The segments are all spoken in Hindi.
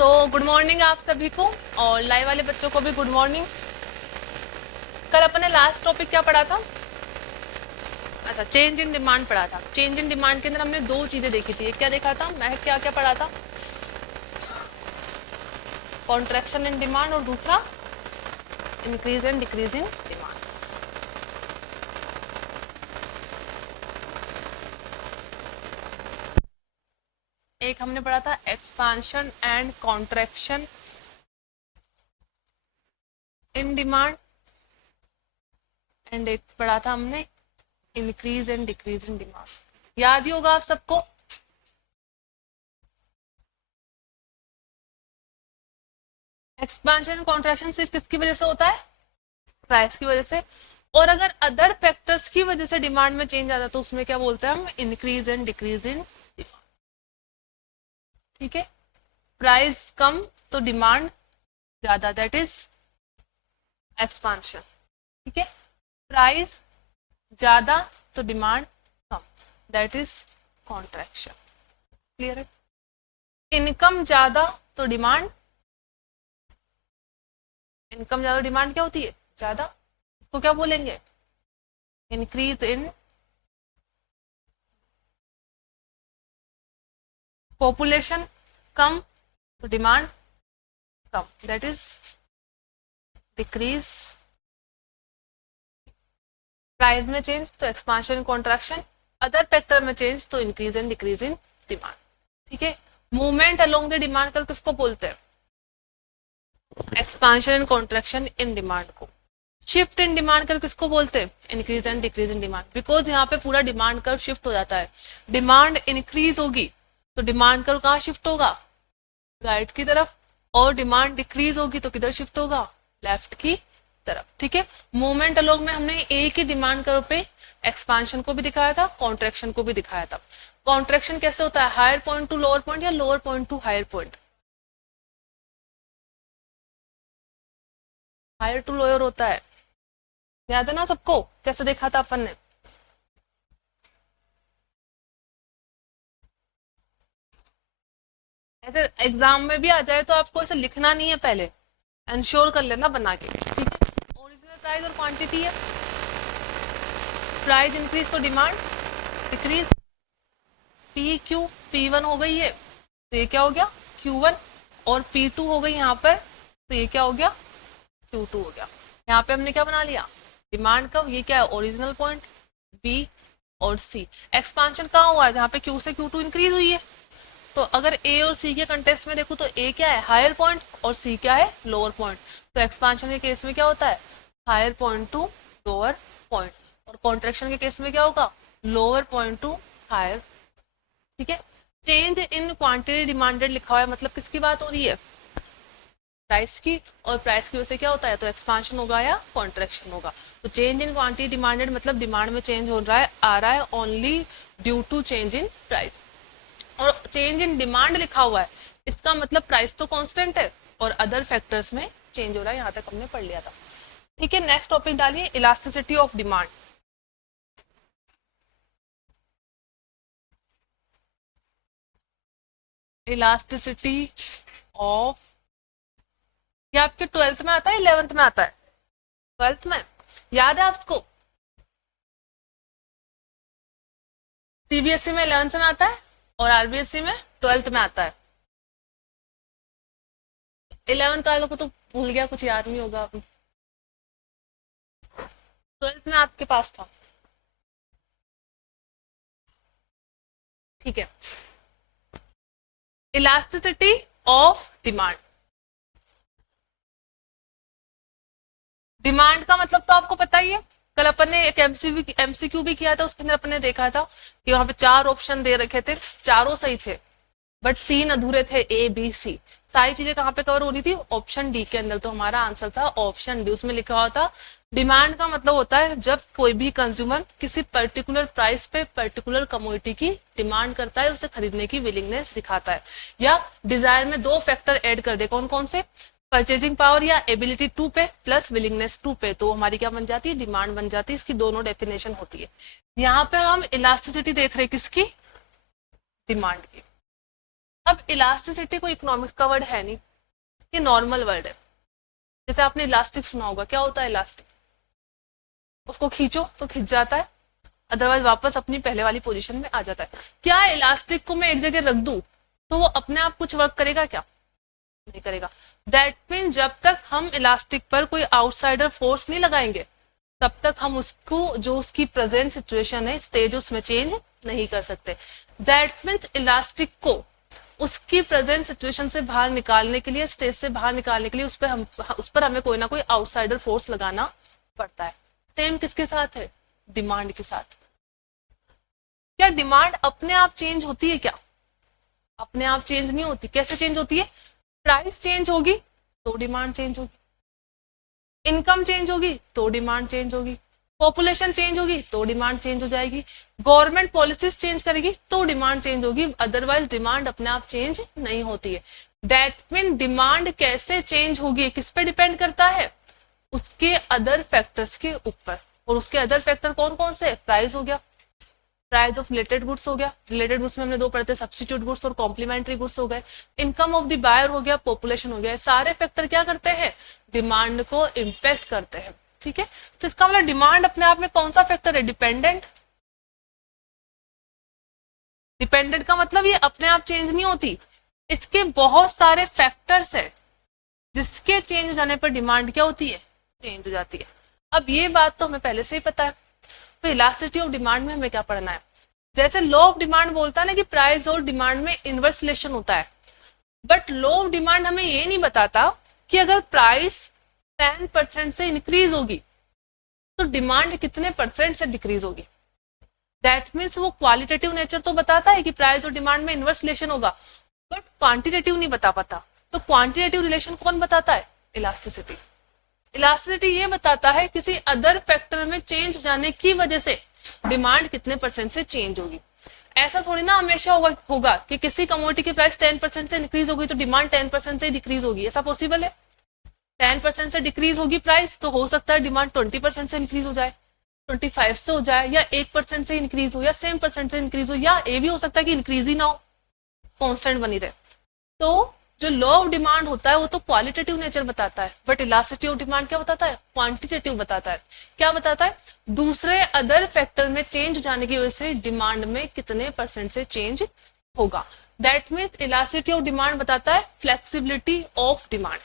गुड मॉर्निंग आप सभी को, और लाइव वाले बच्चों को भी गुड मॉर्निंग। कल अपने लास्ट टॉपिक क्या पढ़ा था? अच्छा, चेंज इन डिमांड पढ़ा था। चेंज इन डिमांड के अंदर हमने दो चीजें देखी थी। एक क्या देखा था मैं, क्या क्या पढ़ा था? कॉन्ट्रैक्शन इन डिमांड, और दूसरा increase and decrease in demand. एक हमने पढ़ा था expansion and contraction in demand, and एक पढ़ा था हमने increase and decrease in demand. याद ही होगा आप सबको। एक्सपांशन एंड कॉन्ट्रैक्शन सिर्फ किसकी वजह से होता है? प्राइस की वजह से। और अगर अदर फैक्टर्स की वजह से डिमांड में चेंज आता है तो उसमें क्या बोलते हैं हम? Increase and decrease in demand. ठीक है, प्राइस कम तो डिमांड ज्यादा, दैट इज एक्सपांशन। ठीक है, प्राइस ज्यादा तो demand come, that is contraction. Clear है? इनकम ज्यादा तो डिमांड, इनकम ज्यादा डिमांड क्या होती है? ज्यादा। इसको क्या बोलेंगे? Increase in. पॉपुलेशन कम तो demand come, that is decrease. Price में चेंज तो एक्सपांशन कॉन्ट्रैक्शन, अदर फैक्टर में चेंज तो increase and decrease in demand. ठीक है, मूवमेंट अलोंग द डिमांड कर किसको बोलते हैं? Expansion and contraction in demand को। शिफ्ट इन डिमांड कर किसको बोलते हैं? Increase and decrease in demand. Because यहाँ पे पूरा डिमांड कर्व शिफ्ट हो जाता है। डिमांड इंक्रीज होगी तो डिमांड कर्व कहाँ शिफ्ट होगा? राइट की तरफ। और डिमांड डिक्रीज होगी तो किधर शिफ्ट होगा? लेफ्ट की तरफ। ठीक है, मूवमेंट अलोंग में हमने एक ही डिमांड कर्व पे एक्सपांशन को भी दिखाया था, कॉन्ट्रैक्शन को भी दिखाया था। कॉन्ट्रैक्शन कैसे होता है? Higher point to lower point या lower point to higher point? Higher to lower होता है। याद है ना सबको कैसे देखा था अपन ने? ऐसे एग्जाम में भी आ जाए तो आपको ऐसे लिखना नहीं है, पहले इंश्योर कर लेना बना के। ठीक है, ओरिजिनल प्राइस और क्वांटिटी है। प्राइस इंक्रीज तो demand decrease. P Q, P1 हो गई है तो ये क्या हो गया? Q1। और P2 हो गई यहाँ पर तो ये क्या हो गया? Q2 हो गया। यहाँ पे हमने क्या बना लिया? डिमांड का। ये क्या है? ओरिजिनल पॉइंट B और C। एक्सपांशन कहाँ हुआ है? जहाँ पे Q से Q2 इंक्रीज हुई है। तो अगर A और C के कंटेस्ट में देखूं तो A क्या है? हायर पॉइंट, और C क्या है? Lower point. तो एक्सपांशन के केस में क्या होता है? Higher point to lower point. और कॉन्ट्रैक्शन के केस में क्या होगा? Lower point to higher. ठीक है, चेंज इन क्वांटिटी डिमांडेड लिखा हुआ है, मतलब किसकी बात हो रही है? प्राइस की। और प्राइस की वजह से क्या होता है? तो एक्सपांशन होगा या कॉन्ट्रैक्शन होगा। तो चेंज इन क्वांटिटी डिमांडेड मतलब डिमांड में चेंज हो रहा है, आ रहा है only due to change in price. और चेंज इन डिमांड लिखा हुआ है, इसका मतलब प्राइस तो कांस्टेंट है और अदर फैक्टर्स में चेंज हो रहा है। यहां तक हमने पढ़ लिया था। ठीक है, नेक्स्ट टॉपिक डालिए, elasticity of demand. Elasticity of, ये आपके 12th में आता है, 11th में आता है? 12th में। याद है आपको? CBSE में 11th में आता है और RBSE में 12th में आता है। 11th वालों को तो भूल गया, कुछ याद नहीं होगा अभी। 12th में आपके पास था। ठीक है, इलास्टिसिटी ऑफ डिमांड। डिमांड का मतलब तो आपको पता ही है। कल अपन ने एक MCQ भी किया था, उसके अंदर अपन ने देखा था कि वहां पे 4 ऑप्शन दे रखे थे, चारों सही थे बट 3 अधूरे थे, A B C। सारी चीजें कहाँ पे कवर हो रही थी? ऑप्शन डी के अंदर। तो हमारा आंसर था ऑप्शन डी। उसमें लिखा हुआ था डिमांड का मतलब होता है जब कोई भी कंज्यूमर किसी पर्टिकुलर प्राइस पे पर्टिकुलर कमोडिटी की डिमांड करता है, उसे खरीदने की विलिंगनेस दिखाता है, या डिजायर में 2 फैक्टर ऐड कर दे। कौन कौन से? परचेजिंग पावर या एबिलिटी टू पे प्लस विलिंगनेस टू पे, तो हमारी क्या बन जाती है? डिमांड बन जाती है। इसकी दोनों डेफिनेशन होती है। यहाँ पे हम इलास्टिसिटी देख रहे हैं किसकी? डिमांड की। अब इलास्टिसिटी कोई इकोनॉमिक्स का वर्ड है नहीं, ये नॉर्मल वर्ड है। जैसे आपने इलास्टिक सुना होगा, क्या होता है इलास्टिक? उसको खींचो तो खिंच जाता है, अदरवाइज वापस अपनी पहले वाली पोजीशन में आ जाता है। क्या इलास्टिक को मैं एक जगह रख दूं तो वो अपने आप कुछ वर्क करेगा क्या? नहीं करेगा। दैट मीन जब तक हम इलास्टिक पर कोई आउटसाइडर फोर्स नहीं लगाएंगे तब तक हम उसको, जो उसकी प्रेजेंट सिचुएशन है, स्टेज, उसमें चेंज नहीं कर सकते। दैट मीन्स इलास्टिक को उसकी प्रेजेंट सिचुएशन से बाहर निकालने के लिए, स्टेज से बाहर निकालने के लिए उस पर हमें कोई ना कोई आउटसाइडर फोर्स लगाना पड़ता है। सेम किसके साथ है? डिमांड के साथ। क्या डिमांड अपने आप चेंज होती है क्या? अपने आप चेंज नहीं होती। कैसे चेंज होती है? प्राइस चेंज होगी तो डिमांड चेंज होगी, इनकम चेंज होगी तो डिमांड चेंज होगी, पॉपुलेशन चेंज होगी तो डिमांड चेंज हो जाएगी, गवर्नमेंट पॉलिसीज चेंज करेगी तो डिमांड चेंज होगी, अदरवाइज डिमांड अपने आप चेंज नहीं होती है। दैट मीन डिमांड कैसे चेंज होगी किस पे डिपेंड करता है? उसके अदर फैक्टर्स के ऊपर। और उसके अदर फैक्टर कौन कौन से? प्राइस हो गया, प्राइस ऑफ रिलेटेड गुड्स हो गया, रिलेटेड गुड्स में हमने दो पढ़े थे, सब्स्टिट्यूट गुड्स और कॉम्प्लीमेंट्री गुड्स हो गए, इनकम ऑफ द बायर हो गया, पॉपुलेशन हो गया। सारे फैक्टर क्या करते हैं? डिमांड को इम्पैक्ट करते हैं। ठीक है, तो इसका मतलब डिमांड अपने आप में कौन सा फैक्टर है? डिपेंडेंट। डिपेंडेंट का मतलब ये अपने आप चेंज नहीं होती, इसके बहुत सारे फैक्टर्स है जिसके चेंज हो जाने पर डिमांड क्या होती है? चेंज हो जाती है। अब ये बात तो हमें पहले से ही पता है, तो इलास्टिसिटी ऑफ डिमांड में हमें क्या पढ़ना है? जैसे लॉ ऑफ डिमांड बोलता है ना कि प्राइस और डिमांड में इनवर्स रिलेशन होता है, बट लॉ ऑफ डिमांड हमें ये नहीं बताता कि अगर प्राइस 10% से इंक्रीज होगी तो डिमांड कितने परसेंट से डिक्रीज होगी। दैट मीन्स वो क्वालिटेटिव नेचर तो बताता है कि प्राइस और डिमांड में इनवर्स रिलेशन होगा, बट क्वांटिटेटिव नहीं बता पाता। तो क्वांटिटेटिव रिलेशन कौन बताता है? इलास्टिसिटी। इलास्टिसिटी ये बताता है किसी अदर फैक्टर में चेंज हो जाने की वजह से डिमांड कितने परसेंट से चेंज होगी। ऐसा थोड़ी ना हमेशा होगा कि किसी कमोडिटी की प्राइस 10% से इंक्रीज होगी तो डिमांड 10% से डिक्रीज होगी। ऐसा पॉसिबल है? 10% से डिक्रीज होगी प्राइस तो हो सकता है डिमांड 20% से इंक्रीज हो जाए, 25 से हो जाए, या 1% से इंक्रीज हो, या सेम परसेंट से इंक्रीज हो, या ये भी हो सकता है कि इंक्रीज ही ना हो, कांस्टेंट बनी रहे। तो जो लॉ ऑफ डिमांड होता है वो तो क्वालिटेटिव नेचर बताता है, बट इलास्टिसिटी ऑफ डिमांड क्या बताता है? क्वांटिटेटिव बताता है। क्या बताता है? दूसरे अदर फैक्टर में चेंज हो जाने की वजह से डिमांड में कितने परसेंट से चेंज होगा। That means elasticity of demand बताता है फ्लेक्सिबिलिटी ऑफ डिमांड।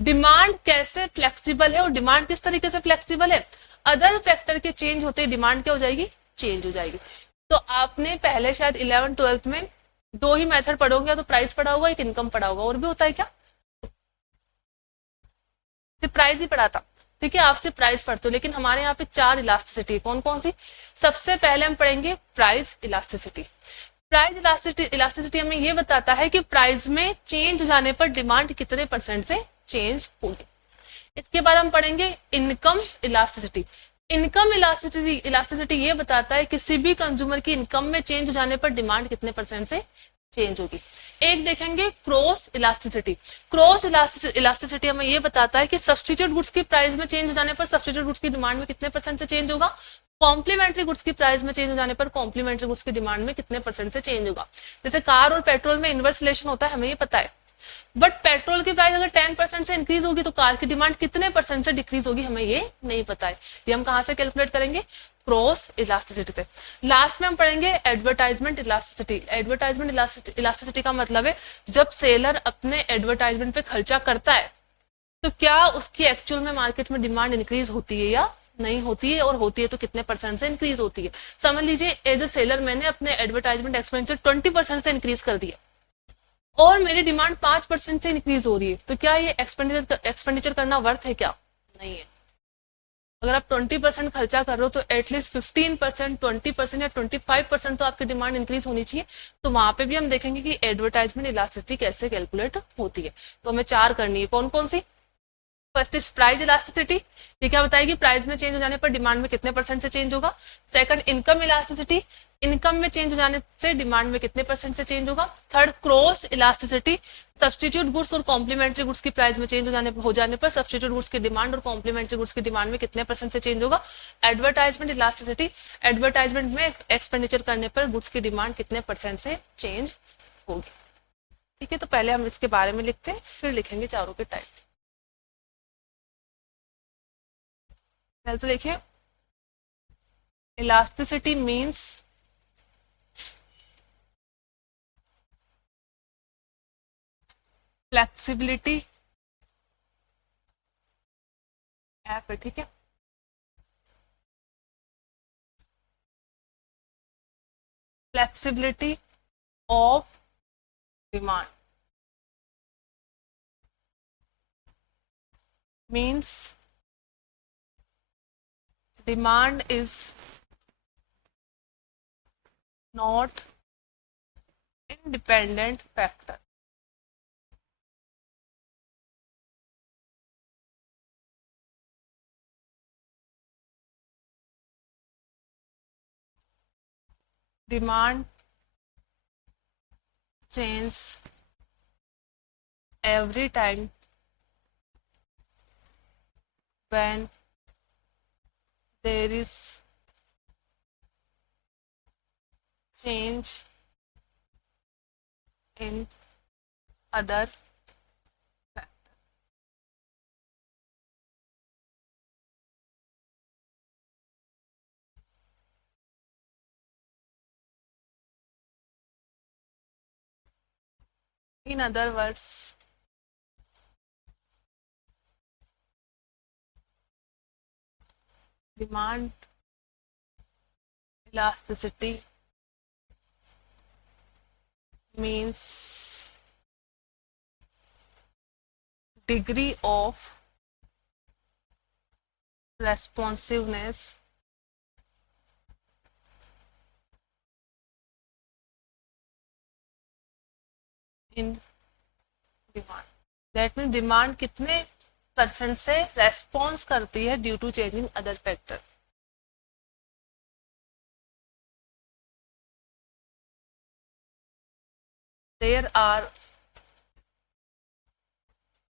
डिमांड कैसे फ्लेक्सिबल है और डिमांड किस तरीके से फ्लेक्सिबल है? अदर फैक्टर के चेंज होते डिमांड क्या हो जाएगी? चेंज हो जाएगी। तो आपने पहले शायद 11th-12th में दो ही मेथड पढ़ोगे, तो प्राइस पढ़ा होगा, एक इनकम पढ़ा होगा, और भी होता है क्या? सिर्फ प्राइस ही पढ़ा था। ठीक है, आप सिर्फ प्राइस पढ़ते हो, लेकिन हमारे यहाँ पे 4 इलास्टिसिटी। कौन कौन सी? सबसे पहले हम पढ़ेंगे प्राइस इलास्टिसिटी। प्राइस इलास्टिसिटी हमें ये बताता है कि प्राइस में चेंज हो जाने पर डिमांड कितने परसेंट से चेंज होगी। इसके बाद हम पढ़ेंगे इनकम इलास्टिसिटी। इनकम इलास्टिसिटी ये बताता है किसी भी कंज्यूमर की इनकम में चेंज हो जाने पर डिमांड कितने परसेंट से चेंज होगी। एक देखेंगे क्रॉस इलास्टिसिटी। क्रॉस इलास्टिसिटी हमें ये बताता है कि सब्स्टिट्यूट गुड्स की प्राइस में चेंज हो जाने पर सब्स्टिट्यूट गुड्स की डिमांड में कितने परसेंट से चेंज होगा। कॉम्प्लीमेंट्री गुड्स की प्राइस में चेंज हो जाने पर कॉम्प्लीमेंट्री गुड्स की डिमांड में कितने परसेंट से चेंज होगा। जैसे कार और पेट्रोल में इनवर्स रिलेशन होता है, हमें ये पता है, बट पेट्रोल की प्राइस अगर 10% से इंक्रीज होगी तो कार की डिमांड कितने परसेंट से डिक्रीज होगी, हमें ये नहीं पता है। ये हम कहां से कैलकुलेट करेंगे? क्रॉस इलास्टिसिटी से। लास्ट में हम पढ़ेंगे एडवर्टाइजमेंट इलास्टिसिटी। एडवर्टाइजमेंट इलास्टिसिटी का मतलब है जब सेलर अपने एडवर्टाइजमेंट पे खर्चा करता है तो क्या उसकी एक्चुअल में मार्केट में डिमांड इंक्रीज होती है या नहीं होती है, और होती है तो कितने परसेंट से इंक्रीज होती है। समझ लीजिए एज ए सेलर मैंने अपने एडवर्टाइजमेंट एक्सपेंडिचर 20% से इंक्रीज कर दिया और मेरी डिमांड 5% से इंक्रीज हो रही है, तो क्या ये एक्सपेंडिचर करना वर्थ है? क्या नहीं है। अगर आप 20% खर्चा कर रहे हो तो एटलीस्ट 15%, 20% या 25% तो आपकी डिमांड इंक्रीज होनी चाहिए। तो वहां पे भी हम देखेंगे कि एडवर्टाइजमेंट इलास्टिसिटी कैसे कैलकुलेट होती है। तो हमें 4 करनी है। कौन कौन सी? फर्स्ट इज प्राइस इलास्टिसिटी, ये क्या बताएगी? प्राइस में चेंज हो जाने पर डिमांड में कितने परसेंट से चेंज होगा। सेकंड इनकम इलास्टिसिटी, इनकम में चेंज हो जाने से डिमांड में कितने परसेंट से चेंज होगा। Third cross elasticity, substitute goods और कॉम्प्लीमेंट्री गुड्स की प्राइस में चेंज हो जाने पर सब्स्टिट्यूट गुड्स की डिमांड और कॉम्प्लीमेंट्री गुड्स की डिमांड में कितने परसेंट से चेंज होगा। एडवर्टाइजमेंट इलास्टिसिटी, एडवर्टाइजमेंट में एक्सपेंडिचर करने पर गुड्स की डिमांड कितने परसेंट से चेंज होगी। ठीक है, तो पहले हम इसके बारे में लिखते हैं, फिर लिखेंगे चारों के टाइप। पहले तो देखिए, इलास्टिसिटी मीन्स फ्लेक्सिबिलिटी, एफ है, ठीक है। Flexibility of demand means demand is not independent factor. Demand changes every time when there is change in other factor. In other words, demand elasticity means degree of responsiveness in demand. That means demand कितने परसेंट से रेस्पॉन्स करती है due to change in other factor. There are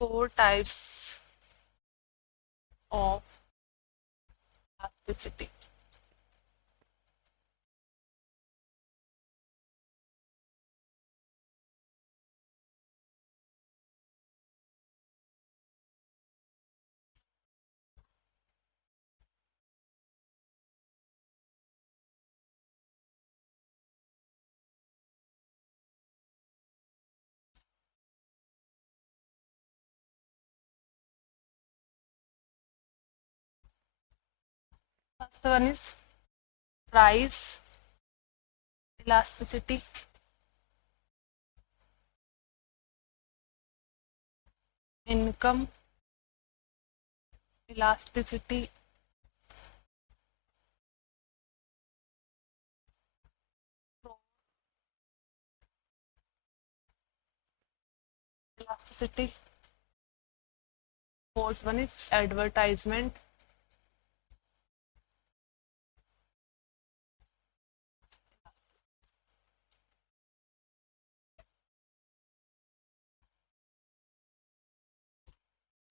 4 types of elasticity. First one is price elasticity. Income elasticity. Elasticity. Fourth one is advertisement.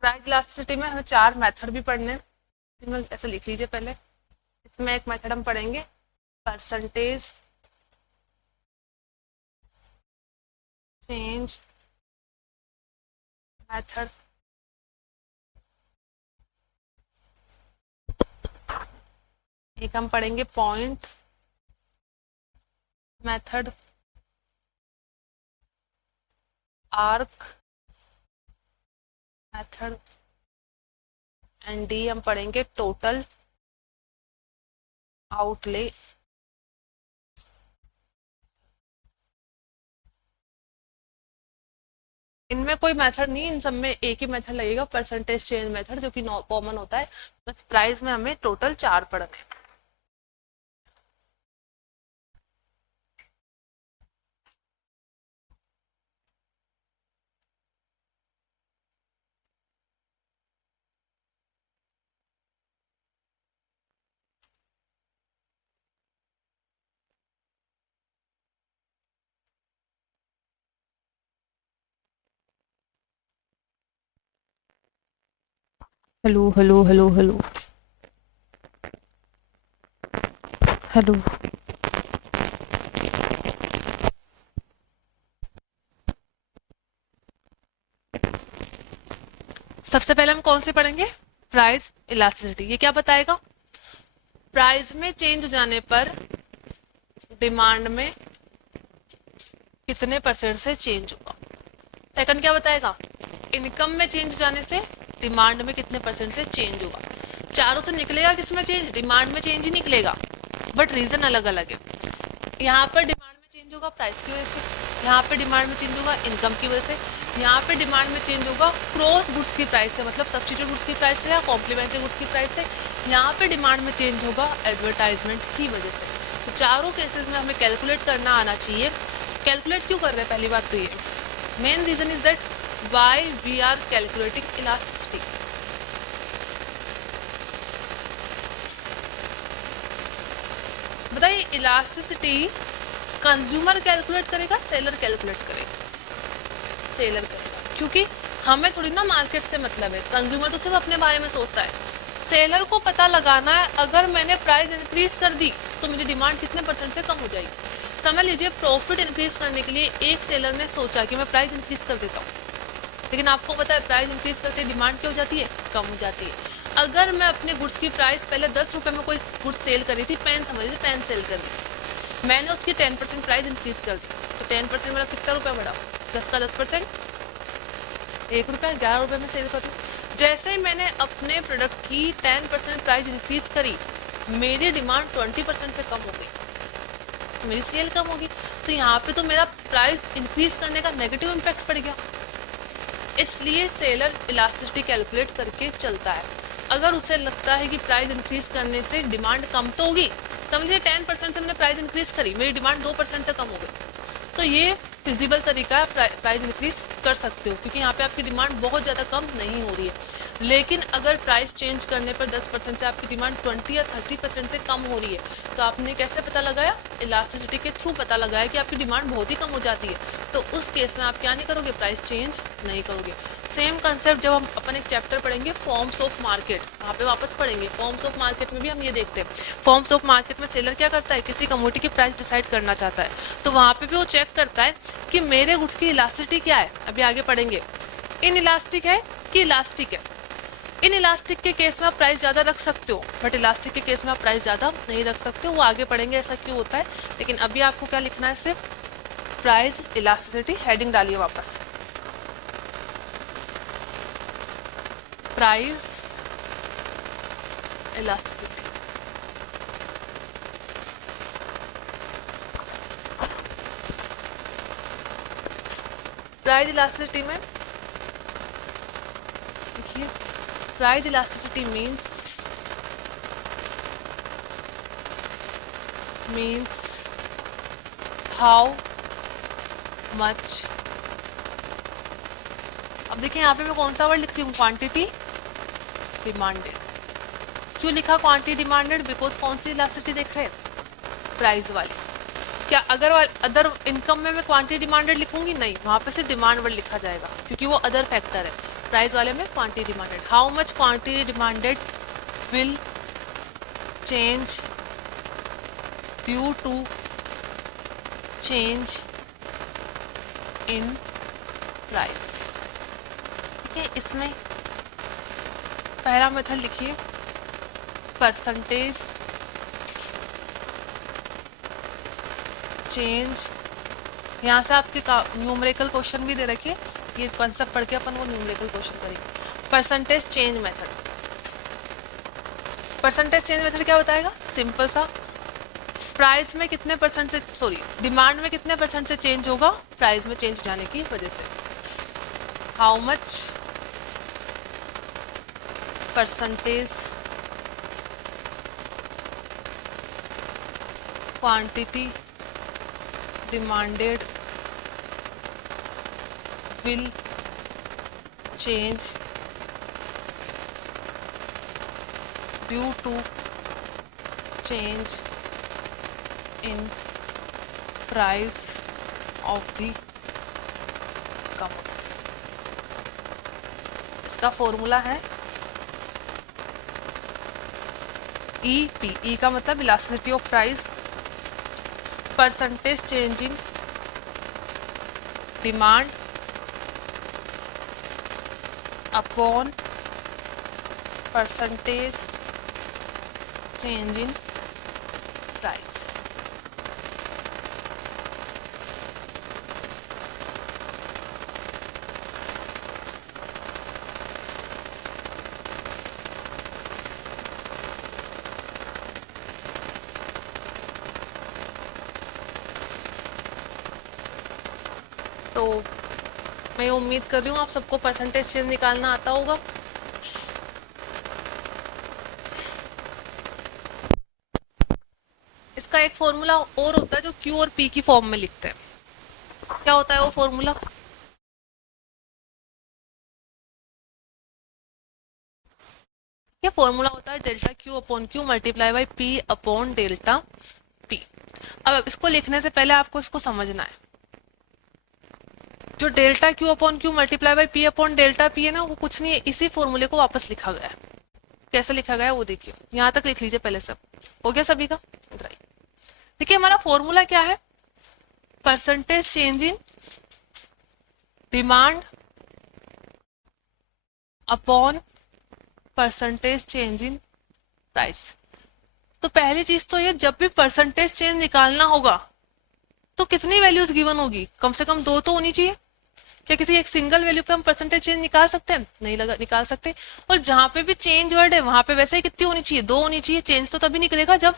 Price elasticity में हमें 4 मेथड भी पढ़ने हैं, इसमें ऐसे लिख लीजिए पहले. इसमें एक मेथड हम पढ़ेंगे परसेंटेज चेंज मेथड. एक हम पढ़ेंगे point method, arc method, and D हम पढ़ेंगे टोटल आउटले. इनमें कोई मेथड नहीं, इन सब में एक ही मेथड लगेगा, परसेंटेज चेंज मेथड, जो कि कॉमन होता है. बस प्राइस में हमें टोटल 4 पढ़ने. Hello hello hello hello hello. सबसे पहले हम कौन से पढ़ेंगे, प्राइस इलास्टिसिटी। ये क्या बताएगा, प्राइस में चेंज हो जाने पर डिमांड में कितने परसेंट से चेंज होगा। सेकंड क्या बताएगा, इनकम में चेंज हो जाने से डिमांड में कितने परसेंट से चेंज होगा। चारों से निकलेगा किसमें चेंज, डिमांड में चेंज ही निकलेगा, बट रीजन अलग अलग है। यहाँ पर डिमांड में चेंज होगा प्राइस की वजह से, यहाँ पे डिमांड में चेंज होगा इनकम की वजह से, यहाँ पे डिमांड में चेंज होगा क्रॉस गुड्स की प्राइस से, मतलब सब्स्टिट्यूट गुड्स की प्राइस से या कॉम्प्लीमेंट्री गुड्स की प्राइस से, यहाँ पे डिमांड में चेंज होगा एडवर्टाइजमेंट की वजह से। तो चारों केसेस में हमें कैलकुलेट करना आना चाहिए। कैलकुलेट क्यों कर रहे हैं, पहली बात तो ये main reason is that why we are calculating elasticity. बताइए इलास्टिसिटी कंज्यूमर कैलकुलेट करेगा, सेलर कैलकुलेट करेगा, सेलर करेगा, क्योंकि हमें थोड़ी ना मार्केट से मतलब है। कंज्यूमर तो सिर्फ अपने बारे में सोचता है, सेलर को पता लगाना है अगर मैंने प्राइस इंक्रीज कर दी तो मेरी डिमांड कितने परसेंट से कम हो जाएगी। समझ लीजिए प्रॉफिट इंक्रीज करने के लिए एक सेलर ने सोचा कि मैं प्राइस इंक्रीज कर देता हूँ, लेकिन आपको पता है प्राइस इंक्रीज करते डिमांड क्या हो जाती है, कम हो जाती है। अगर मैं अपने गुड्स की प्राइस पहले 10 रुपये में कोई गुड्स सेल करी थी, पेन समझ लीजिए पेन सेल कर दी थी, मैंने उसकी 10% प्राइस इंक्रीज कर दी, तो 10% मेरा कितना रुपया बढ़ा, 10 का 10%, 1 रुपया, 11 रुपये में सेल करूँ। जैसे ही मैंने अपने प्रोडक्ट की 10% प्राइस इंक्रीज करी, मेरी डिमांड 20% से कम हो गई, तो मेरी सेल कम होगी। तो यहाँ पे तो मेरा प्राइस इंक्रीज करने का नेगेटिव इम्पैक्ट पड़ गया। इसलिए सेलर इलास्टिसिटी कैलकुलेट करके चलता है। अगर उसे लगता है कि प्राइस इंक्रीज करने से डिमांड कम तो होगी, समझिए 10% से मैंने प्राइस इंक्रीज करी, मेरी डिमांड 2% से कम हो गई, तो ये फिजिबल तरीका है, प्राइस इंक्रीज कर सकते हो, क्योंकि यहाँ पे आपकी डिमांड बहुत ज़्यादा कम नहीं हो रही है। लेकिन अगर प्राइस चेंज करने पर 10% से आपकी डिमांड 20 या 30% से कम हो रही है, तो आपने कैसे पता लगाया, इलास्टिसिटी के थ्रू पता लगाया कि आपकी डिमांड बहुत ही कम हो जाती है, तो उस केस में आप क्या नहीं करोगे, प्राइस चेंज नहीं करोगे। सेम कंसेप्ट जब हम अपन एक चैप्टर पढ़ेंगे फॉर्म्स ऑफ मार्केट, वहाँ पे वापस पढ़ेंगे। फॉर्म्स ऑफ मार्केट में भी हम ये देखते हैं, फॉर्म्स ऑफ मार्केट में सेलर क्या करता है, किसी कमोडिटी की प्राइस डिसाइड करना चाहता है, तो वहाँ पे भी वो चेक करता है कि मेरे गुड्स की इलास्टिसिटी क्या है। अभी आगे पढ़ेंगे इन इलास्टिक है कि इलास्टिक है। इन इलास्टिक के केस में आप प्राइस ज़्यादा रख सकते हो, बट इलास्टिक के केस में आप प्राइस ज़्यादा नहीं रख सकते हो, वो आगे पढ़ेंगे ऐसा क्यों होता है। लेकिन अभी आपको क्या लिखना है, सिर्फ प्राइस इलास्टिसिटी, हेडिंग डालिए वापस, प्राइस इलास्टिसिटी। प्राइस इलास्टिसिटी में देखिए, price elasticity means how much. अब देखिए यहाँ पे मैं कौन सा वर्ड लिख रही हूँ, क्वांटिटी डिमांडेड। क्यों लिखा क्वांटिटी डिमांडेड, बिकॉज कौन सी इलास्टिसिटी देख रहे हैं, प्राइस वाली। क्या अगर अदर इनकम में मैं क्वांटिटी डिमांडेड लिखूंगी, नहीं, वहाँ पे सिर्फ डिमांड वर्ड लिखा जाएगा, क्योंकि वो अदर फैक्टर है। प्राइस वाले में quantity demanded, how much quantity demanded will change due to change in price. ठीक है, इसमें पहला मेथड लिखिए, परसेंटेज चेंज। यहाँ से आपके न्यूमेरिकल क्वेश्चन भी दे रखे, ये कंसेप्ट पढ़ के अपन वो न्यूमेरिकल क्वेश्चन करेंगे। Percentage change method, percentage change method क्या बताएगा, सिंपल सा, प्राइस में कितने परसेंट से, सॉरी डिमांड में कितने परसेंट से चेंज होगा प्राइस में चेंज हो जाने की वजह से। How much percentage quantity demanded will change due to change in price of the commodity। इसका फॉर्मूला है EP, E का मतलब elasticity of price, percentage change in demand upon percentage change in price. तो मैं उम्मीद कर रही हूँ आप सबको परसेंटेज चेंज निकालना आता होगा। इसका एक फॉर्मूला और होता है जो Q और P की फॉर्म में लिखते हैं। क्या होता है वो फॉर्मूला? ये फॉर्मूला होता है delta Q upon Q multiply by P upon delta P। अब इसको लिखने से पहले आपको इसको समझना है। जो delta Q upon Q multiply by P upon delta P है ना, वो कुछ नहीं है, इसी फॉर्मूले को वापस लिखा गया है। कैसे लिखा गया है वो देखिए, यहां तक लिख लीजिए पहले। सब हो गया सभी का? देखिए हमारा फॉर्मूला क्या है, percentage change in demand upon percentage change in price. तो पहली चीज तो ये, जब भी परसेंटेज चेंज निकालना होगा तो कितनी वैल्यूज गिवन होगी? कम से कम 2 तो होनी चाहिए। क्या किसी एक सिंगल वैल्यू पे हम परसेंटेज चेंज निकाल सकते हैं? नहीं लगा निकाल सकते। और जहां पे भी चेंज वर्ड है वहां पे वैसे ही कितनी होनी चाहिए? 2 होनी चाहिए। चेंज तो तभी निकलेगा जब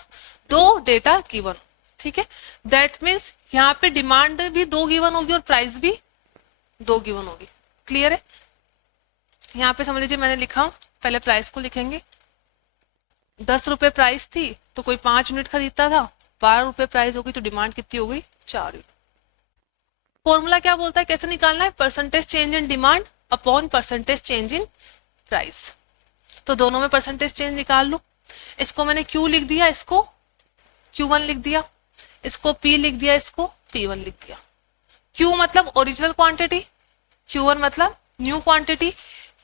2 डेटा गिवन। ठीक है, दैट मीन्स यहाँ पे डिमांड भी 2 गिवन होगी और प्राइस भी 2 गिवन होगी। क्लियर है? यहाँ पे समझ लीजिए मैंने लिखा, पहले प्राइस को लिखेंगे। 10 रुपए प्राइस थी तो कोई 5 यूनिट खरीदता था, 12 रुपए प्राइस होगी तो डिमांड कितनी हो गई? 4 यूनिट। फॉर्मूला क्या बोलता है, कैसे निकालना है? Percentage change in demand upon percentage change in price. तो दोनों में परसेंटेज चेंज निकाल लो। इसको मैंने Q लिख दिया, इसको Q1 लिख दिया, इसको P लिख दिया, इसको P1 लिख दिया। Q मतलब ओरिजिनल क्वांटिटी, Q1 मतलब न्यू क्वांटिटी,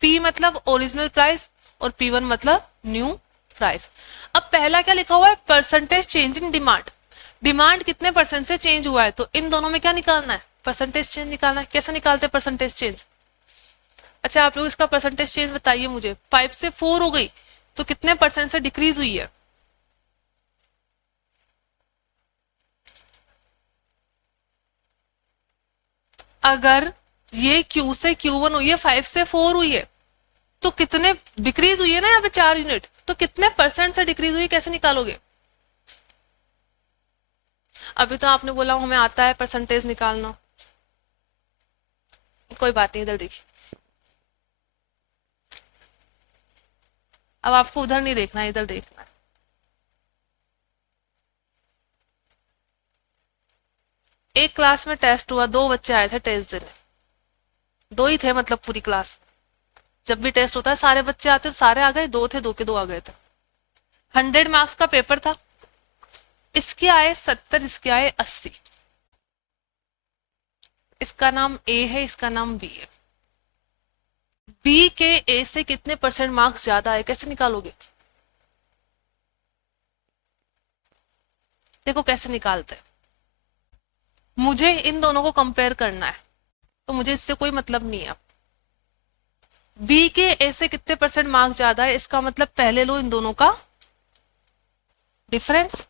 P मतलब ओरिजिनल प्राइस और P1 मतलब न्यू प्राइस। अब पहला क्या लिखा हुआ है? Percentage change in demand. Demand कितने परसेंट से चेंज हुआ है, तो इन दोनों में क्या निकालना है? परसेंटेज चेंज निकालना है। कैसे निकालते हैं परसेंटेज चेंज? अच्छा आप लोग इसका परसेंटेज चेंज बताइए मुझे। 5 से 4 हो गई तो कितने परसेंट से डिक्रीज हुई है? अगर ये Q से Q1 हुई है, 5 से 4 हुई है, तो कितने डिक्रीज हुई है ना यहाँ पे? 4 यूनिट। तो कितने परसेंट से डिक्रीज हुई, कैसे निकालोगे? अभी तो आपने बोला हमें आता है परसेंटेज निकालना। कोई बात नहीं, इधर देखिए। अब आपको उधर नहीं देखना है, इधर देखना है। एक क्लास में टेस्ट हुआ, 2 बच्चे आए थे टेस्ट देने। 2 ही थे मतलब पूरी क्लास। जब भी टेस्ट होता है सारे बच्चे आते, सारे आ गए, 2 थे, 2 के 2 आ गए थे। 100 मार्क्स का पेपर था। इसके आए 70, इसके आए 80। इसका नाम ए है, इसका नाम बी है। बी के ए से कितने परसेंट मार्क्स ज्यादा है, कैसे निकालोगे? देखो कैसे निकालते हैं। मुझे इन दोनों को कंपेयर करना है, तो मुझे इससे कोई मतलब नहीं है। बी के ए से कितने परसेंट मार्क्स ज्यादा है, इसका मतलब पहले लो इन दोनों का डिफरेंस।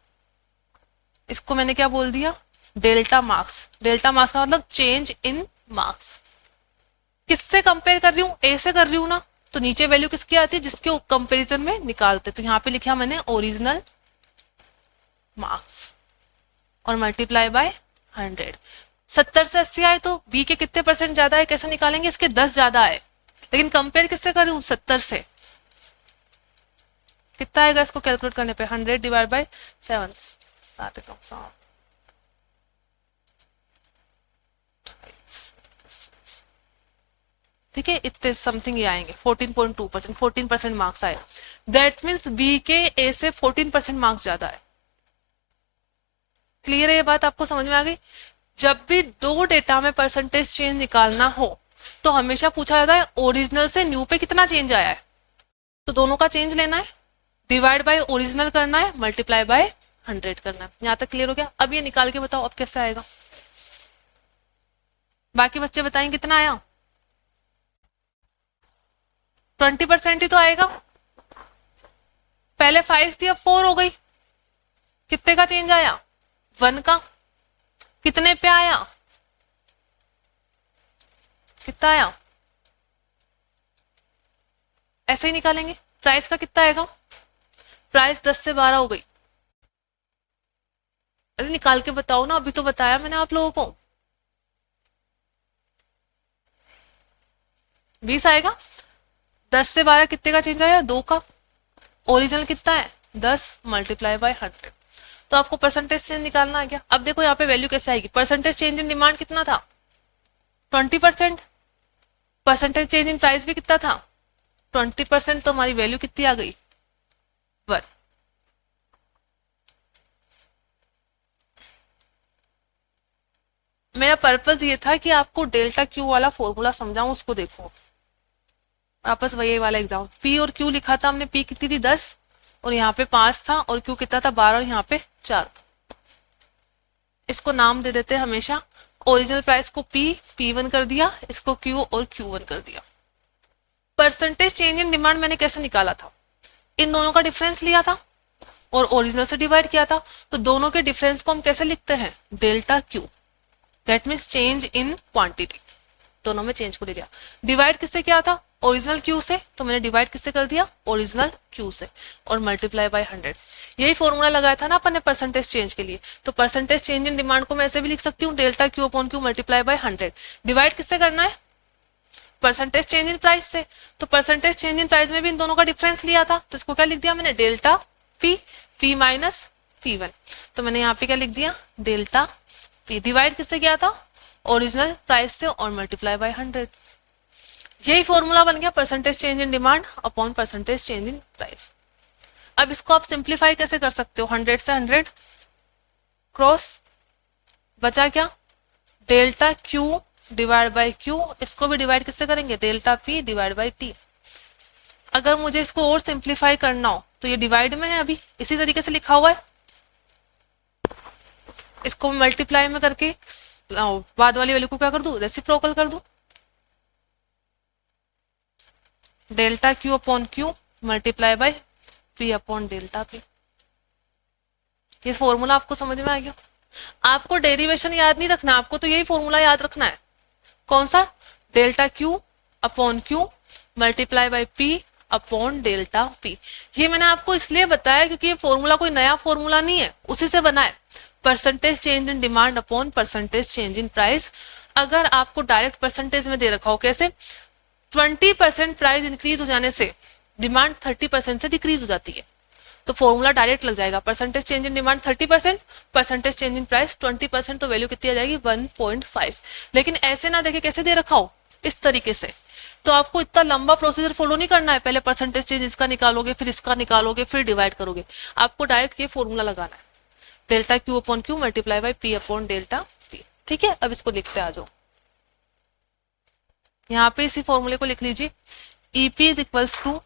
इसको मैंने क्या बोल दिया? Delta marks. डेल्टा मार्क्स का मतलब चेंज इन मार्क्स। किससे कंपेयर कर रही हूँ? ए से कर रही हूँ ना, तो नीचे वैल्यू किसकी आती है? जिसके कंपैरिजन में निकालते। तो यहाँ पे लिखा मैंने ओरिजिनल मार्क्स और मल्टीप्लाई बाय 100। 70 से 80 आए तो बी के कितने परसेंट ज्यादा है, कैसे निकालेंगे? इसके 10 ज्यादा आए, लेकिन कंपेयर किससे कर रही हूँ? 70 से। कितना आएगा इसको कैलकुलेट करने पे? 100 डिवाइड बाय 7, 7 ठीक है, इतने समथिंग ये आएंगे। 14.2%, 14% मार्क्स आए। दैट मीन्स बी के ए से 14% मार्क्स ज्यादा है। क्लियर है ये बात? आपको समझ में आ गई? जब भी 2 डेटा में परसेंटेज चेंज निकालना हो तो हमेशा पूछा जाता है ओरिजिनल से न्यू पे कितना चेंज आया है। तो दोनों का चेंज लेना है, डिवाइड बाय ओरिजिनल करना है, मल्टीप्लाई बाय 100 करना है। यहां तक क्लियर हो गया? अब ये निकाल के बताओ अब कैसे आएगा। बाकी बच्चे बताएं कितना आया? 20% ही तो आएगा। पहले 5 थी अब 4 हो गई, कितने का चेंज आया? 1 का। कितने पे आया? कितना आया? ऐसे ही निकालेंगे। प्राइस का कितना आएगा? प्राइस 10 से 12 हो गई। अरे निकाल के बताओ ना, अभी तो बताया मैंने आप लोगों को। 20 आएगा। 10 से 12 कितने का चेंज आया? 2 का। ओरिजिनल कितना है? 10 मल्टीप्लाई बाय 100। तो आपको परसेंटेज चेंज निकालना आ गया। अब देखो यहाँ पे वैल्यू कैसे आएगी। परसेंटेज चेंज इन डिमांड कितना था? 20%। परसेंटेज चेंज इन प्राइस भी कितना था? 20%। तो हमारी वैल्यू कितनी आ गई? 1। मेरा पर्पज ये था कि आपको डेल्टा क्यू वाला फॉर्मूला समझाऊं, उसको देखो। वापस वही वाला एग्जाम, पी और क्यू लिखा था हमने। पी कितनी थी? 10, और यहाँ पे 5 था, और क्यू कितना था? 12, और यहाँ पे 4 था। इसको नाम दे देते हैं हमेशा। ओरिजिनल प्राइस को P1 कर दिया, इसको Q और Q1 कर दिया। परसेंटेज चेंज इन डिमांड मैंने कैसे निकाला था? इन दोनों का डिफरेंस लिया था और ओरिजिनल से डिवाइड किया था। तो दोनों के डिफरेंस को हम कैसे लिखते हैं? Delta Q. That means change in quantity. दोनों में चेंज को ले लिया। डिवाइड किससे किया था? ओरिजिनल क्यू से। तो मैंने डिवाइड किससे कर दिया? ओरिजिनल क्यू से। और मल्टीप्लाई बाय 100। यही फॉर्मूला लगाया था ना अपन ने परसेंटेज चेंज के लिए। तो परसेंटेज चेंज इन डिमांड को मैं ऐसे भी लिख सकती हूँ, delta Q upon Q multiply by 100। Divide किससे करना है? परसेंटेज चेंज इन प्राइस से। तो परसेंटेज चेंज इन प्राइस में भी इन दोनों का डिफरेंस लिया था, तो इसको क्या लिख दिया मैंने? Delta P. P minus P1। तो मैंने यहाँ पे क्या लिख दिया? Delta P. डिवाइड किससे किया था? ओरिजिनल प्राइस से, और मल्टीप्लाई बाय 100। यही फॉर्मूला बन गया percentage change in demand upon percentage change in price. अब इसको आप सिंप्लीफाई कैसे कर सकते हो? 100 से 100 क्रॉस, बचा क्या? Delta Q divide by Q. इसको भी डिवाइड किससे करेंगे? Delta P divide by T. अगर मुझे इसको और सिंप्लीफाई करना हो तो ये डिवाइड में है, अभी इसी तरीके से लिखा हुआ है। इसको मल्टीप्लाई में करके बाद वाली वैल्यू को क्या कर दूं? रेसिप्रोकल कर दूं। Delta Q upon Q multiply by P upon delta P. ये फॉर्मूला आपको समझ में आ गया? आपको डेरिवेशन याद नहीं रखना, आपको तो यही फॉर्मूला याद रखना है। कौन सा? Delta Q upon Q multiply by P upon delta P. ये मैंने आपको इसलिए बताया क्योंकि ये फॉर्मूला कोई नया फॉर्मूला नहीं है, उसी से बना है। Percentage change in demand upon percentage change in price. अगर आपको डायरेक्ट परसेंटेज में दे रखा हो, कैसे? 20% प्राइस इंक्रीज हो जाने से डिमांड 30% से डिक्रीज हो जाती है, तो फॉर्मूला डायरेक्ट लग जाएगा। Percentage change in demand 30%, percentage change in price 20%, तो वैल्यू कितनी आ जाएगी? 1.5। लेकिन ऐसे ना देखे कैसे दे रखा हो, इस तरीके से। तो आपको इतना लंबा प्रोसीजर फॉलो नहीं करना है। पहले परसेंटेज चेंज इसका निकालोगे, फिर इसका निकालोगे, फिर डिवाइड करोगे। आपको डायरेक्ट ये फॉर्मूला लगाना है, delta Q upon Q multiply by P upon delta P. ठीक है, अब इसको लिखते आ जाओ। यहाँ पे इसी फॉर्मूले को लिख लीजिए। EP is equals to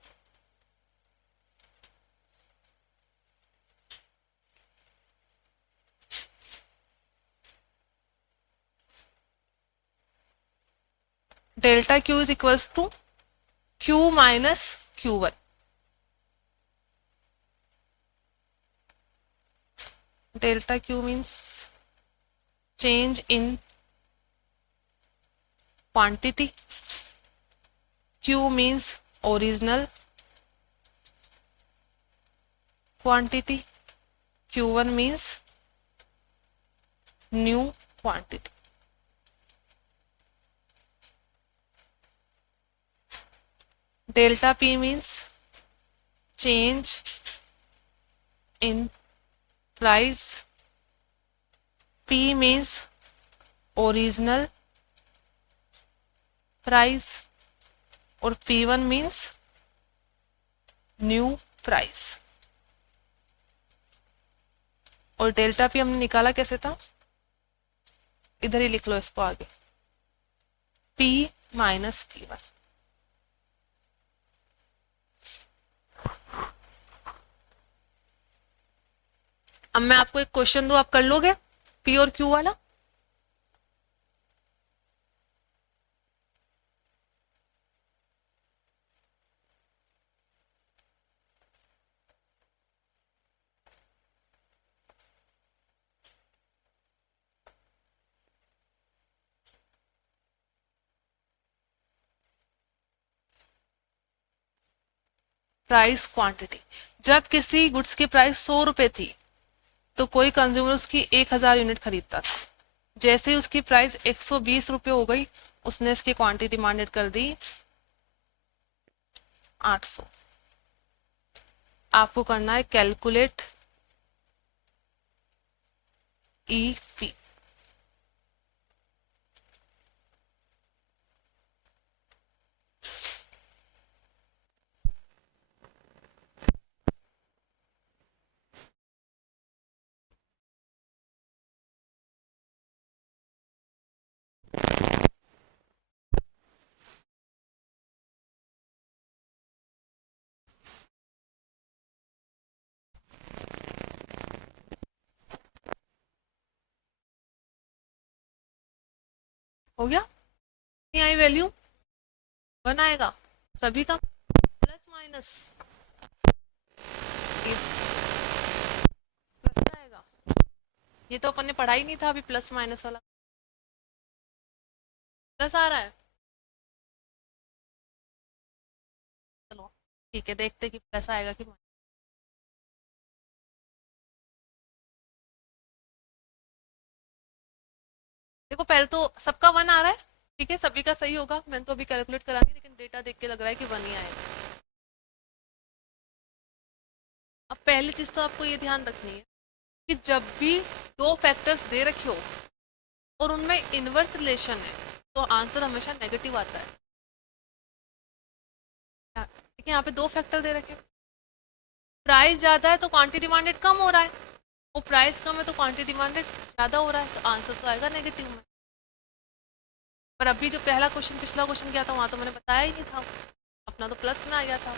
delta Q is equals to Q minus Q1। Delta Q means change in quantity, Q means original quantity, Q1 means new quantity. Delta P means change in price, P means original price, और P1 मीन्स न्यू प्राइस। और डेल्टा P हमने निकाला कैसे था? इधर ही लिख लो इसको आगे, P माइनस P1। अब मैं आपको एक क्वेश्चन दूं, आप कर लोगे P और Q वाला? प्राइस क्वांटिटी, जब किसी गुड्स की प्राइस 100 रुपए थी तो कोई कंज्यूमर उसकी 1000 यूनिट खरीदता था। जैसे ही उसकी प्राइस 120 रुपये हो गई, उसने इसकी क्वांटिटी डिमांडेड कर दी 800। आपको करना है कैलकुलेट ईपी। हो गया? नहीं आई वैल्यू 1 आएगा सभी का, प्लस माइनस प्लस आएगा। ये तो अपन ने पढ़ा ही नहीं था अभी, प्लस माइनस वाला प्लस आ रहा है। चलो ठीक है, देखते कि प्लस आएगा कि माइनस। देखो पहले तो सबका 1 आ रहा है, ठीक है, सभी का सही होगा। मैंने तो अभी कैलकुलेट करा नहीं, लेकिन डेटा देख के लग रहा है कि 1 ही आएगा। अब पहली चीज तो आपको ये ध्यान रखनी है कि जब भी दो फैक्टर्स दे रखे हो और उनमें इनवर्स रिलेशन है तो आंसर हमेशा नेगेटिव आता है। देखिए यहाँ पे दो फैक्टर दे रखे, प्राइस ज्यादा है तो क्वांटिटी डिमांडेड कम हो रहा है, वो प्राइस कम है तो क्वांटिटी डिमांडेड ज्यादा हो रहा है, तो आंसर तो आएगा नेगेटिव में। पर अभी जो पहला क्वेश्चन पिछला क्वेश्चन किया था वहां तो मैंने बताया ही नहीं था, अपना तो प्लस में आ गया था।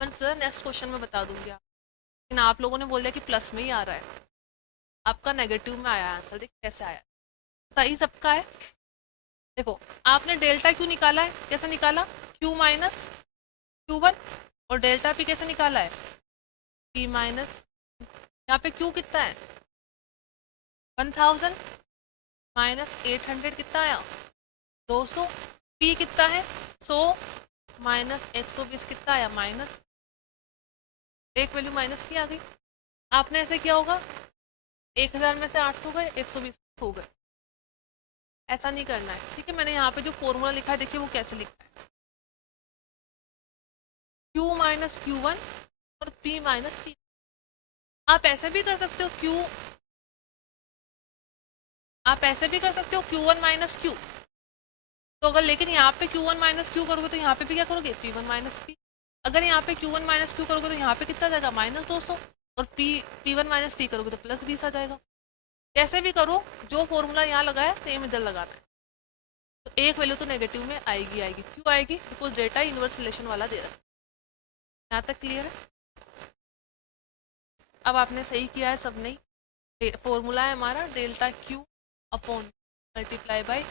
मैं सर नेक्स्ट क्वेश्चन में बता दूंगी आप, लेकिन आप लोगों ने बोल दिया कि प्लस में ही आ रहा है, आपका नेगेटिव में आया आंसर। देखिए कैसे आया, सही सबका है। देखो आपने डेल्टा क्यू निकाला है, कैसे निकाला, क्यू माइनस क्यू वन, और डेल्टा पी कैसे निकाला है, पी माइनस, यहाँ पे क्यू कितना है 1000 माइनस 800 कितना आया 200, पी कितना है 100 माइनस 120 कितना आया माइनस, एक वैल्यू माइनस की आ गई। आपने ऐसे किया होगा 1000 में से 800 गए, 120 हो गए, ऐसा नहीं करना है, ठीक है। मैंने यहाँ पे जो फॉर्मूला लिखा है देखिए वो कैसे लिखा है, Q माइनस क्यू वन और P माइनस पी। आप ऐसे भी कर सकते हो Q, आप ऐसे भी कर सकते हो Q1 माइनस क्यू, तो अगर लेकिन यहाँ पे Q1 माइनस क्यू करोगे तो यहाँ पे भी क्या करोगे P1 माइनस पी। अगर यहाँ पे Q1 माइनस क्यू करोगे तो यहाँ पे कितना जाएगा -200, और P1 माइनस पी करोगे तो +20 आ जाएगा। कैसे भी करो, जो फॉर्मूला यहाँ लगाया सेम इधर लगाना है, तो एक वैल्यू तो नेगेटिव में आएगी आएगी। क्यों आएगी, बिकॉज डेटा इनवर्स रिलेशन वाला दे रहा है। यहाँ तक क्लियर है? अब आपने सही किया है सबने। फॉर्मूला है हमारा delta Q upon multiply by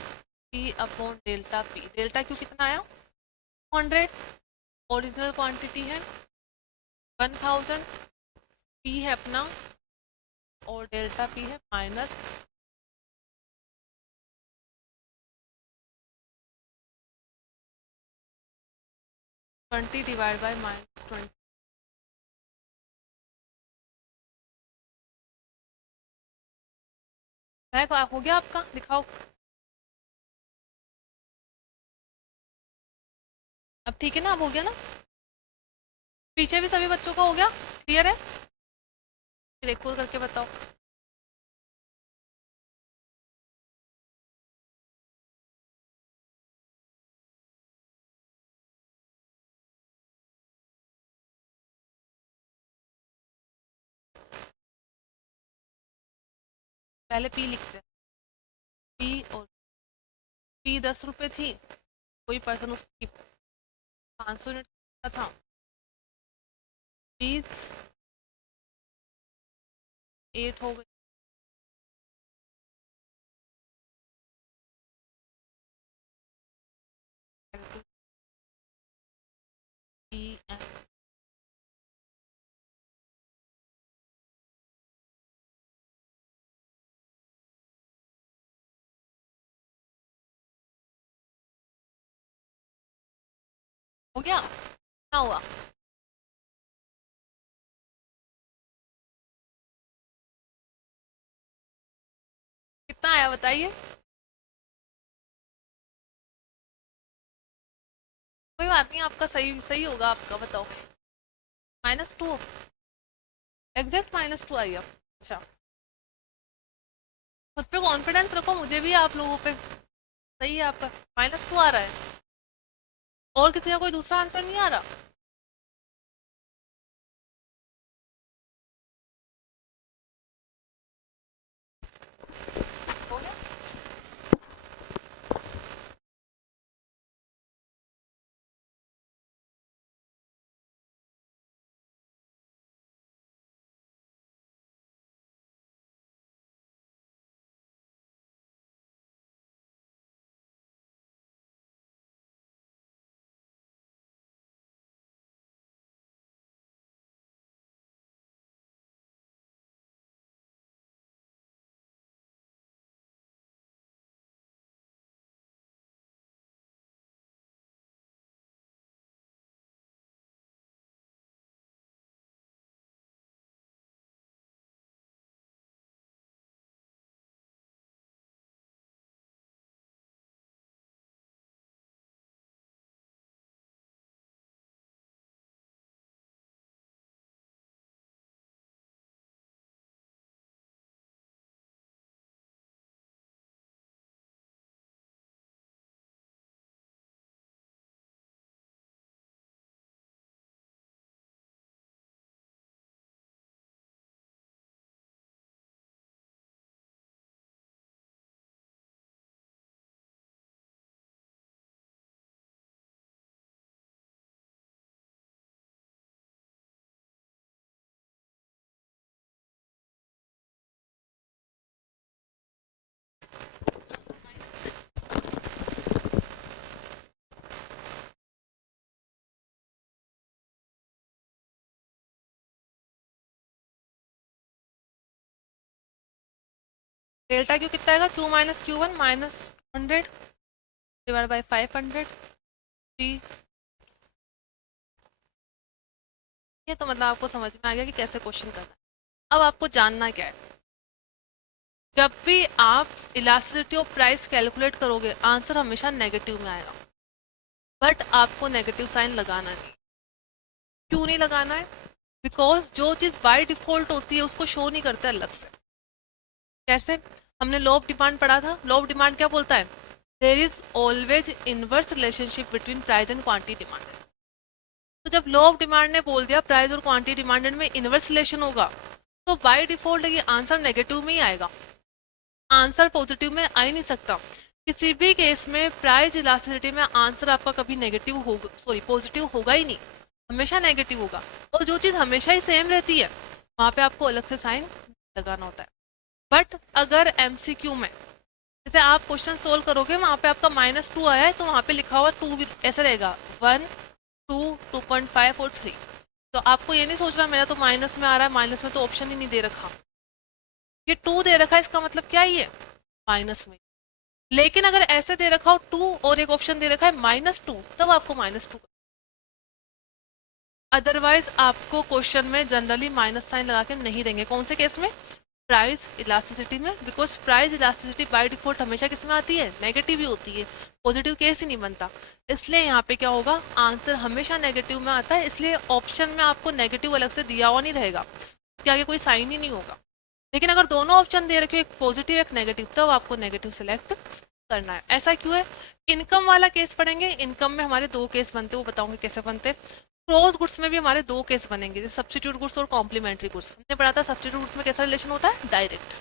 P upon delta P. Delta Q कितना आया 100, ओरिजिनल क्वांटिटी है 1000, पी है अपना, और डेल्टा पी है माइनस 20 डिवाइड बाई -20। हो गया आपका, दिखाओ अब, ठीक है ना, अब हो गया ना, पीछे भी सभी बच्चों का हो गया, क्लियर है? फिर एक और करके बताओ। पहले पी लिखते हैं, पी, और पी 10 रुपये थी, कोई पर्सन उसकी 500 यूनिट का था, पीस 8 हो गई, पी एम हो गया, क्या हुआ, कितना आया बताइए। कोई बात नहीं, आपका सही सही होगा आपका, बताओ। -2, एग्जैक्ट -2 आई अब। अच्छा, खुद पे कॉन्फिडेंस रखो, मुझे भी आप लोगों पे। सही है आपका, -2 आ रहा है। और किसी का कोई दूसरा आंसर नहीं आ रहा? हो गया? डेल्टा क्यू कितना आएगा? Q minus Q1 -100 divide by 500 जी। ये तो मतलब आपको समझ में आ गया कि कैसे क्वेश्चन करना है। अब आपको जानना क्या है, जब भी आप इलास्टिसिटी ऑफ प्राइस कैलकुलेट करोगे आंसर हमेशा नेगेटिव में आएगा, बट आपको नेगेटिव साइन लगाना नहीं। क्यों नहीं लगाना है? बिकॉज जो चीज़ बाय डिफॉल्ट होती है उसको शो नहीं करते अलग से। कैसे? हमने लॉ ऑफ डिमांड पढ़ा था। लॉ ऑफ डिमांड क्या बोलता है? There is always inverse relationship between price and quantity demanded. तो जब लॉ ऑफ डिमांड ने बोल दिया प्राइस और क्वांटिटी डिमांडेड में इनवर्स रिलेशन होगा, तो बाय डिफॉल्ट ये आंसर नेगेटिव में ही आएगा, आंसर पॉजिटिव में आ ही नहीं सकता। किसी भी केस में प्राइस इलास्टिसिटी में आंसर आपका कभी नेगेटिव होगा, सॉरी पॉजिटिव होगा ही नहीं, हमेशा नेगेटिव होगा। और जो चीज़ हमेशा ही सेम रहती है वहाँ पे आपको अलग से साइन लगाना होता है। बट अगर एमसीक्यू में जैसे आप क्वेश्चन सोल्व करोगे वहाँ पे आपका -2 आया है, तो वहाँ पे लिखा हुआ 2 भी ऐसे रहेगा, 1, 2, 2.5 और 3। तो आपको ये नहीं सोचना मेरा तो माइनस में आ रहा है, माइनस में तो ऑप्शन ही नहीं दे रखा, ये 2 दे रखा है, इसका मतलब क्या ही है? माइनस में। लेकिन अगर ऐसे दे रखा हो 2 और एक ऑप्शन दे रखा है -2, तब आपको -2। अदरवाइज आपको क्वेश्चन में जनरली माइनस साइन लगा के नहीं देंगे। कौन से केस में? प्राइस इलास्टिसिटी में, because price elasticity by default हमेशा किस में आती है? नेगेटिव ही होती है, पॉजिटिव केस ही नहीं बनता। इसलिए यहाँ पे क्या होगा? आंसर हमेशा नेगेटिव में आता है, इसलिए ऑप्शन में आपको नेगेटिव अलग से दिया हुआ नहीं रहेगा, उसके आगे कोई साइन ही नहीं होगा। लेकिन अगर दोनों ऑप्शन दे रखे, एक पॉजिटिव एक नेगेटिव, तब आपको नेगेटिव सिलेक्ट करना है। ऐसा क्यों है? इनकम वाला केस पढ़ेंगे, इनकम में हमारे 2 केस बनते हैं, वो बताऊंगे कैसे बनते हैं। क्रॉस गुड्स में भी हमारे 2 केस बनेंगे, जैसे सब्स्टिट्यूट गुड्स और कॉम्प्लीमेंट्री गुड्स। हमने पढ़ा था सब्स्टिट्यूट गुड्स में कैसा रिलेशन होता है? डायरेक्ट।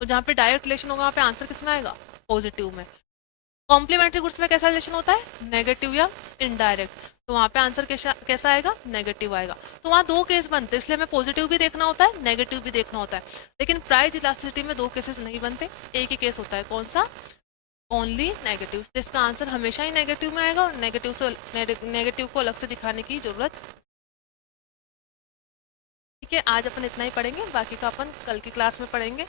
तो जहाँ पे डायरेक्ट रिलेशन होगा वहाँ पे आंसर किस में आएगा? पॉजिटिव में। कॉम्प्लीमेंट्री गुड्स में कैसा रिलेशन होता है? नेगेटिव या इनडायरेक्ट। तो वहाँ पे आंसर कैसा आएगा? नेगेटिव आएगा। तो वहाँ 2 केस बनते हैं, इसलिए हमें पॉजिटिव भी देखना होता है, नेगेटिव भी देखना होता है। लेकिन प्राइस इलास्टिसिटी में 2 केसेस नहीं बनते, एक ही केस होता है। कौन सा? Only negative. इसका आंसर हमेशा ही नेगेटिव में आएगा और नेगेटिव को अलग से दिखाने की जरूरत। ठीक है, आज अपन इतना ही पढ़ेंगे, बाकी का अपन कल की क्लास में पढ़ेंगे।